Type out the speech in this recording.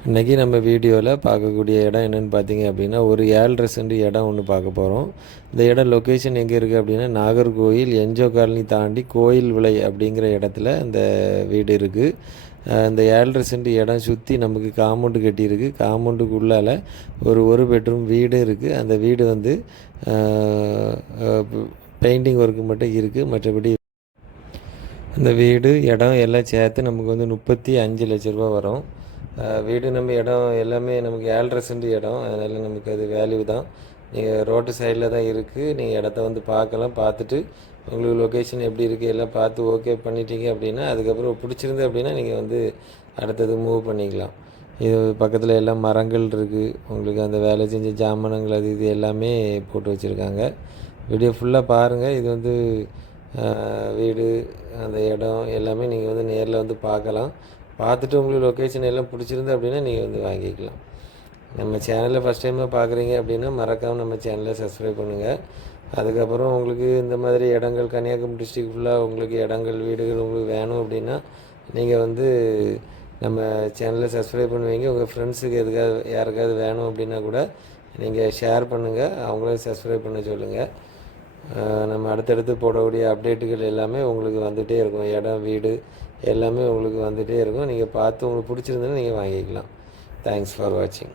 இன்றைக்கி நம்ம வீடியோவில் பார்க்கக்கூடிய இடம் என்னென்னு பார்த்தீங்க அப்படின்னா ஒரு ஏழரை சென்ட் இடம் ஒன்று பார்க்க போகிறோம் இந்த இடம் லொக்கேஷன் எங்கே இருக்குது அப்படின்னா நாகர்கோயில் என்ஜோ காலனி தாண்டி கோயில் விலை அப்படிங்கிற இடத்துல இந்த வீடு இருக்குது இந்த ஏழரை சென்ட் இடம் சுற்றி நமக்கு காம்பவுண்டு கட்டியிருக்கு காம்பவுண்டுக்குள்ளால் ஒரு ஒரு பெட்ரூம் வீடு இருக்குது அந்த வீடு வந்து பெயிண்டிங் ஒர்க்கு மட்டும் இருக்குது மற்றபடி அந்த வீடு இடம் எல்லாம் சேர்த்து நமக்கு வந்து முப்பத்தி அஞ்சு லட்ச ரூபா வரும். வீடு நம்ம இடம் எல்லாமே நமக்கு ஏழரை சென்ட் இடம். அதனால் நமக்கு அது வேல்யூ தான். நீங்கள் ரோட்டு சைடில் தான் இருக்குது நீங்கள் இடத்த வந்து பார்க்கலாம் பார்த்துட்டு உங்களுக்கு லொக்கேஷன் எப்படி இருக்குது எல்லாம் பார்த்து ஓகே பண்ணிட்டீங்க அப்படின்னா அதுக்கப்புறம் பிடிச்சிருந்து அப்படின்னா நீங்கள் வந்து அடுத்தது மூவ் பண்ணிக்கலாம். இது பக்கத்தில் எல்லாம் மரங்கள் இருக்குது உங்களுக்கு அந்த வேலை செஞ்ச ஜாமனங்கள் அது இது எல்லாமே போட்டு வச்சுருக்காங்க. வீடியோ ஃபுல்லாக பாருங்கள் இது வந்து வீடு அந்த இடம் எல்லாமே நீங்கள் வந்து நேரில் வந்து பார்க்கலாம். பார்த்துட்டு உங்களுக்கு லொக்கேஷன் எல்லாம் பிடிச்சிருந்து அப்படின்னா நீங்கள் வந்து வாங்கிக்கலாம். நம்ம சேனலில் ஃபஸ்ட் டைமாக பார்க்குறீங்க அப்படின்னா மறக்காமல் நம்ம சேனலை சப்ஸ்கிரைப் பண்ணுங்கள் அதுக்கப்புறம் உங்களுக்கு இந்த மாதிரி இடங்கள் கன்னியாகுமரி டிஸ்ட்ரிக் ஃபுல்லாக உங்களுக்கு இடங்கள் வீடுகள் உங்களுக்கு வேணும் அப்படின்னா நீங்கள் வந்து நம்ம சேனலை சப்ஸ்கிரைப் பண்ணுவீங்க உங்கள் ஃப்ரெண்ட்ஸுக்கு எதுக்காவது யாருக்காவது வேணும் அப்படின்னா கூட நீங்கள் ஷேர் பண்ணுங்கள் அவங்களும் சப்ஸ்கிரைப் பண்ண சொல்லுங்கள் நம்ம அடுத்தடுத்து போடக்கூடிய அப்டேட்டுகள் எல்லாமே உங்களுக்கு வந்துகிட்டே இருக்கும். இடம் வீடு எல்லாமே உங்களுக்கு வந்துகிட்டே இருக்கும். நீங்கள் பார்த்து உங்களுக்கு பிடிச்சிருந்ததுன்னா நீங்கள் வாங்கிக்கலாம். தேங்க்ஸ் ஃபார் வாட்சிங்